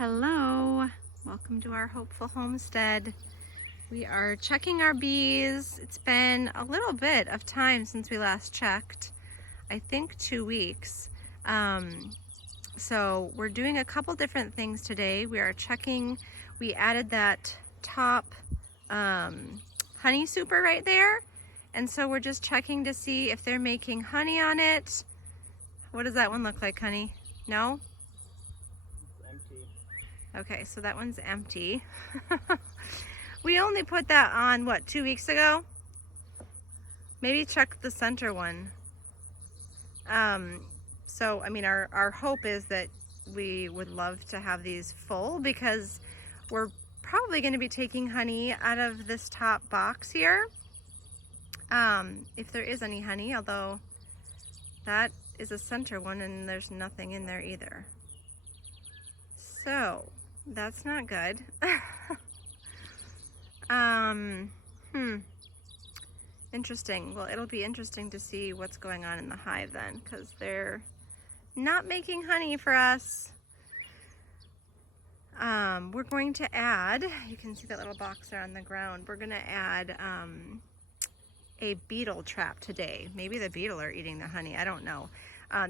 Hello, welcome to our hopeful homestead. We are checking our bees. It's been a little bit of time since we last checked. I think 2 weeks. So we're doing a couple different things today. We are checking, we added that top honey super right there. And so we're just checking to see if they're making honey on it. What does that one look like, honey? No? Okay, so that one's empty. We only put that on, what, 2 weeks ago? Maybe check the center one. So, I mean, our hope is that we would love to have these full because we're probably going to be taking honey out of this top box here. If there is any honey, although that is a center one and there's nothing in there either. So, that's not good. Interesting. Well, it'll be interesting to see what's going on in the hive then, because they're not making honey for us. We're going to add, you can see that little box there on the ground, we're going to add a beetle trap today. Maybe the beetle are eating the honey, I don't know.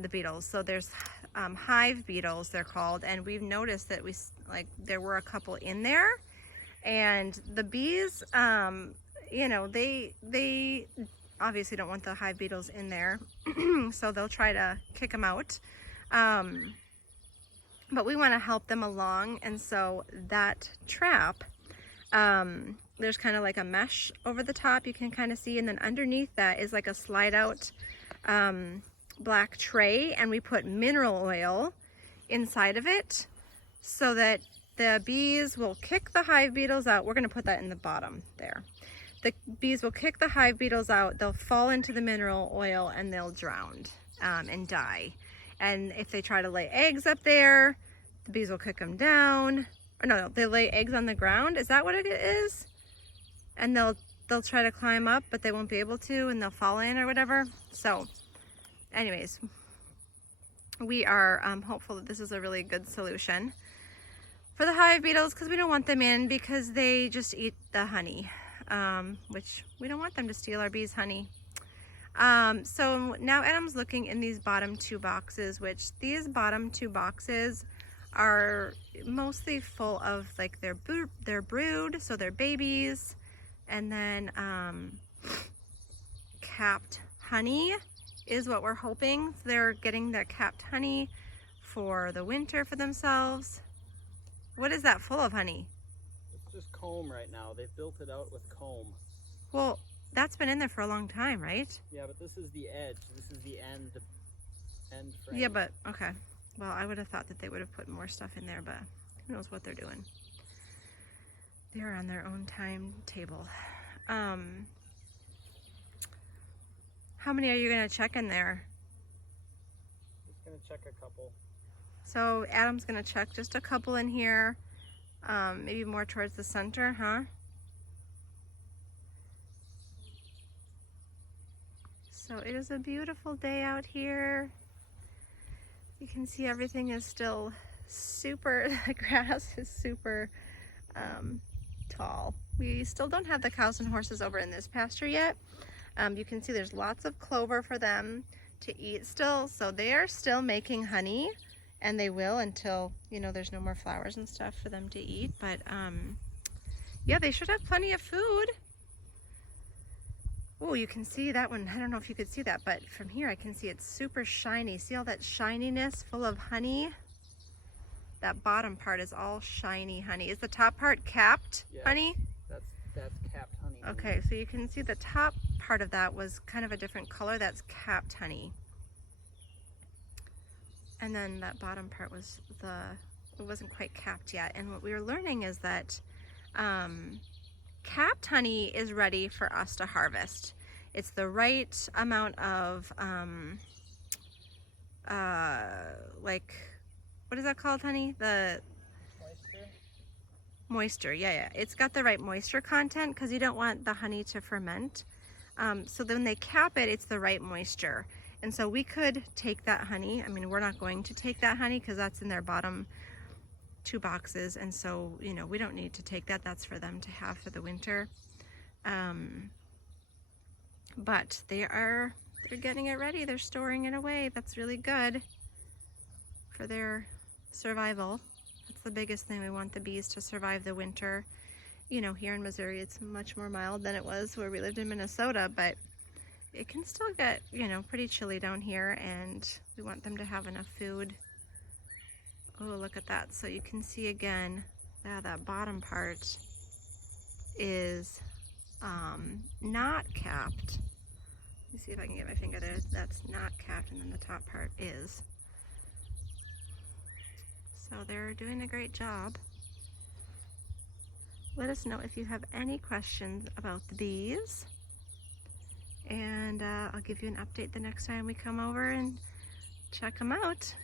The beetles. So there's hive beetles, they're called, and we've noticed that there were a couple in there, and the bees, you know, they obviously don't want the hive beetles in there, so they'll try to kick them out. But we want to help them along, and so that trap, there's kind of like a mesh over the top, you can kind of see, and then underneath that is like a slide out black tray, and we put mineral oil inside of it so that the bees will kick the hive beetles out. We're going to put that in the bottom there. The bees will kick the hive beetles out, they'll fall into the mineral oil, and they'll drown and die. And if they try to lay eggs up there, the bees will kick them down. Or no, they lay eggs on the ground. Is that what it is? And they'll try to climb up, but they won't be able to, and they'll fall in or whatever. So anyways, we are hopeful that this is a really good solution for the hive beetles, because we don't want them in because they just eat the honey, which we don't want them to steal our bees' honey. So now Adam's looking in these bottom 2 boxes, which these bottom 2 boxes are mostly full of like their brood, so their babies, and then capped honey is what we're hoping. They're getting their capped honey for the winter for themselves. What is that full of, honey? It's just comb right now. They've built it out with comb. Well, that's been in there for a long time, right? Yeah, but this is the edge. This is the end frame. Yeah, but okay. Well, I would have thought that they would have put more stuff in there, but who knows what they're doing. They're on their own timetable. How many are you going to check in there? Just going to check a couple. So Adam's going to check just a couple in here, maybe more towards the center, huh? So it is a beautiful day out here. You can see everything is still super, the grass is super tall. We still don't have the cows and horses over in this pasture yet. You can see there's lots of clover for them to eat still, so they are still making honey, and they will until, you know, there's no more flowers and stuff for them to eat. But yeah, they should have plenty of food. Oh, you can see that one. I don't know if you could see that, but from here I can see it's super shiny. See all that shininess full of honey? That bottom part is all shiny honey. Is the top part capped honey? That's capped honey. Okay, so you can see the top part of that was kind of a different color. That's capped honey. And then that bottom part was it wasn't quite capped yet. And what we were learning is that capped honey is ready for us to harvest. It's the right amount of like, what is that called, honey? The moisture, yeah. It's got the right moisture content because you don't want the honey to ferment. So then they cap it, it's the right moisture. And so we could take that honey. I mean, we're not going to take that honey because that's in their bottom 2 boxes, and so, you know, we don't need to take that. That's for them to have for the winter. But they're getting it ready. They're storing it away. That's really good for their survival. That's the biggest thing. We want the bees to survive the winter. You know, here in Missouri, it's much more mild than it was where we lived in Minnesota, but it can still get, you know, pretty chilly down here, and we want them to have enough food. Oh, look at that. So you can see again, that bottom part is not capped. Let me see if I can get my finger there. That's not capped, and then the top part is. So they're doing a great job. Let us know if you have any questions about the bees, and I'll give you an update the next time we come over and check them out.